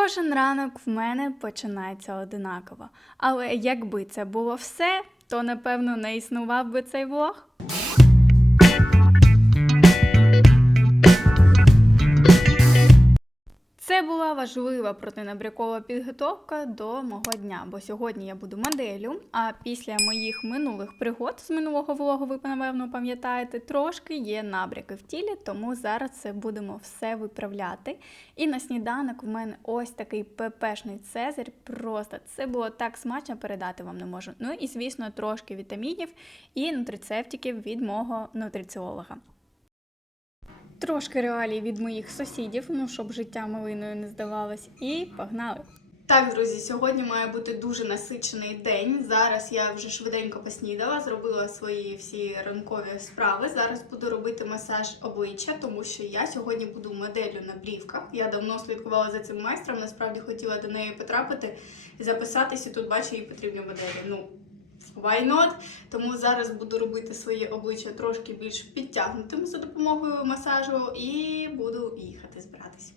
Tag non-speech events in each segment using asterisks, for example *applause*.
Кожен ранок в мене починається одинаково. Але якби це було все, то напевно не існував би цей влог. Це була важлива протинабрякова підготовка до мого дня, бо сьогодні я буду моделлю. А після моїх минулих пригод з минулого влогу, ви напевно пам'ятаєте, трошки є набряки в тілі, тому зараз це будемо все виправляти. І на сніданок в мене ось такий пепешний цезарь. Просто це було так смачно передати вам не можу. Ну і звісно, трошки вітамінів і нутрицептиків від мого нутриціолога. Трошки реалій від моїх сусідів, ну щоб життя малиною не здавалось, і погнали. Так, друзі, сьогодні має бути дуже насичений день. Зараз я вже швиденько поснідала, зробила свої всі ранкові справи. Зараз буду робити масаж обличчя, тому що я сьогодні буду моделлю на брівках. Я давно слідкувала за цим майстром. Насправді хотіла до неї потрапити і записатися. Тут бачу їй потрібні моделі. Ну why not? Тому зараз буду робити своє обличчя трошки більш підтягнутим за допомогою масажу і буду їхати збиратись.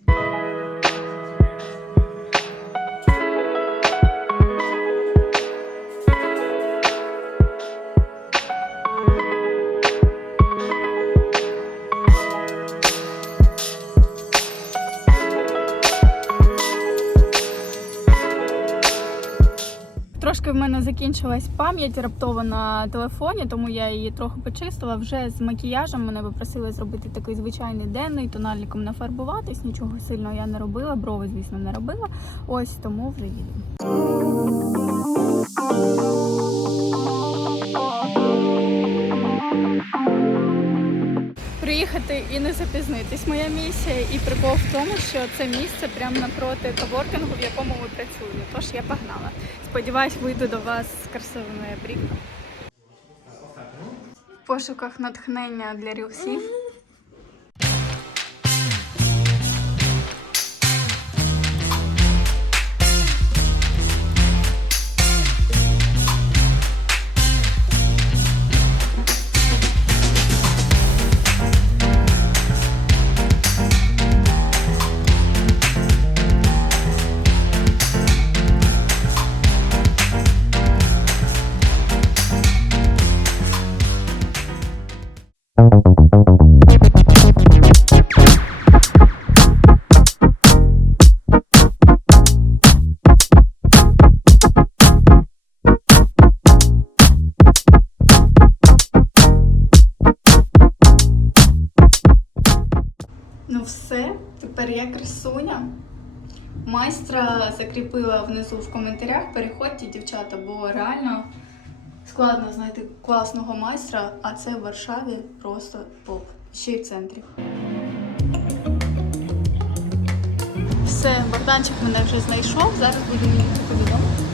Трошки в мене закінчилась пам'ять раптово на телефоні, тому я її трохи почистила. Вже з макіяжем мене попросили зробити такий звичайний денний тональником нафарбуватись. Нічого сильного я не робила, брови, звісно, не робила. Ось тому вже їду. Приїхати і не запізнитись моя місія. І прикол в тому, що це місце прямо напроти коворкінгу, в якому ми працюємо. Тож я погнала. Сподіваюсь, вийду до вас з красивими брівками. В пошуках натхнення для рілсів. Ну все, тепер я красуня. Майстра закріпила внизу в коментарях. Переходьте, дівчата, бо реально складно знайти класного майстра, а це в Варшаві просто топ. Ще й в центрі. Все, Богданчик мене вже знайшов. Зараз буду їхати додому.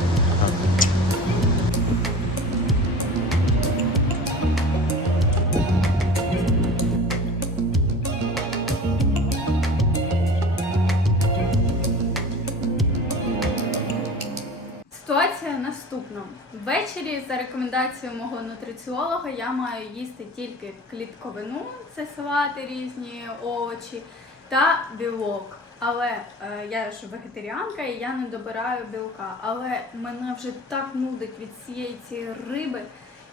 Ситуація. Ввечері, за рекомендацією мого нутриціолога, я маю їсти тільки клітковину, це салати різні, овочі та білок. Але е, я ж вегетаріанка і я не добираю білка. Але мене вже так нудить від цієї цієї риби.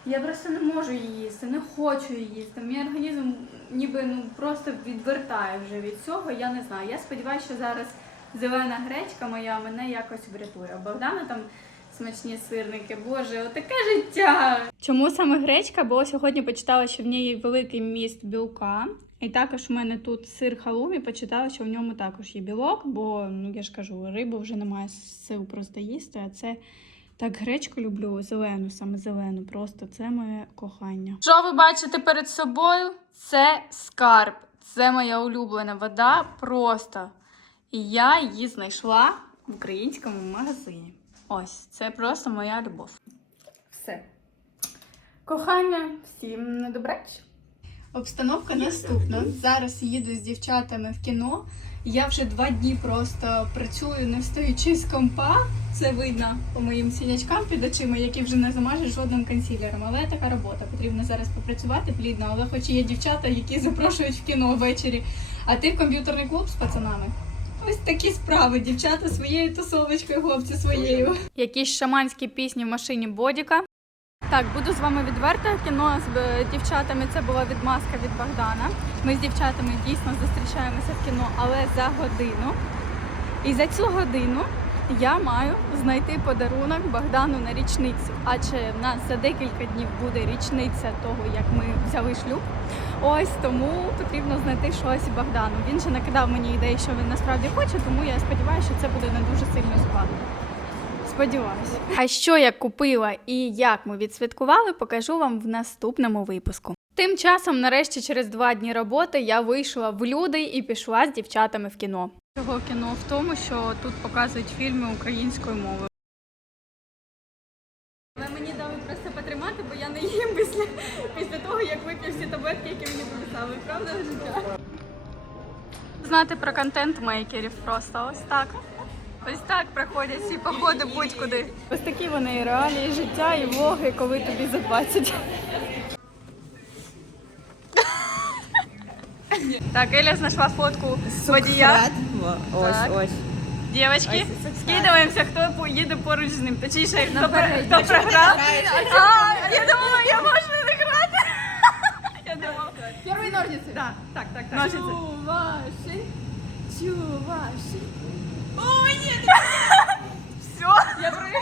Я просто не можу її їсти, не хочу її їсти. Мій організм ніби ну просто відвертає вже від цього. Я не знаю. Я сподіваюся, що зараз зелена гречка моя мене якось врятує. Богдана там смачні сирники. Боже, отаке життя. Чому саме гречка? Бо сьогодні почитала, що в ній великий міст білка. І також в мене тут сир халумі, почитала, що в ньому також є білок, бо ну я ж кажу, рибу вже немає сил просто їсти, а це. Так, гречку люблю, зелену, саме зелену. Просто це моє кохання. Що ви бачите перед собою? Це скарб. Це моя улюблена вода. Просто. Я її знайшла в українському магазині. Ось, це просто моя любов. Все. Кохання, всім на добрач. Обстановка наступна. Зараз їду з дівчатами в кіно. Я вже два дні просто працюю, не встаючи з компа. Це видно по моїм сінячкам під очима, які вже не замажуть жодним консілером. Але така робота. Потрібно зараз попрацювати плідно. Але хоч і є дівчата, які запрошують в кіно ввечері. А ти в комп'ютерний клуб з пацанами? Ось такі справи. Дівчата своєю тусовочкою, хлопці своєю. Якісь шаманські пісні в машині Бодіка. Так, буду з вами відверта. Кіно з е, дівчатами це була відмазка від Богдана. Ми з дівчатами дійсно зустрічаємося в кіно, але за годину. І за цю годину я маю знайти подарунок Богдану на річницю. Адже в нас за декілька днів буде річниця того, як ми взяли шлюб. Ось тому потрібно знайти щось Богдану. Він же накидав мені ідеї, що він насправді хоче, тому я сподіваюся, що це буде не дуже сильно складно. Сподіваюся. А що я купила і як ми відсвяткували, покажу вам в наступному випуску. Тим часом, нарешті, через два дні роботи я вийшла в люди і пішла з дівчатами в кіно. Цього кіно в тому, що тут показують фільми українською мовою. Але мені дали просто потримати, бо я не їм після, після того, як вип'ю всі таблетки, які мені прописали. Правда життя? Знати про контент мейкерів просто ось так. Ось так проходять всі походи будь-куди. Ось такі вони і реалії життя і влоги, коли тобі за 20. Так, Еля знайшла фотку водія. Ось, ось. Дівчатки, скидуємося, хто поїде поруч з ним. Точніше, хто, хто програв. А, я думала, я можу не грати. Я думала. Первый ножницы. Да, так, так, так. Ножиці. Чуваши, чуваши. *laughs* Все, я проіграла.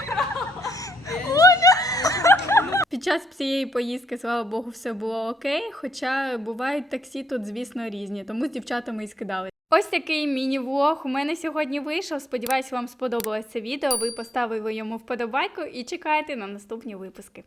Час цієї поїздки, слава Богу, все було окей. Хоча бувають таксі тут, звісно, різні, тому з дівчатами і скидали. Ось такий міні-влог у мене сьогодні вийшов. Сподіваюсь, вам сподобалось це відео. Ви поставили йому вподобайку і чекайте на наступні випуски.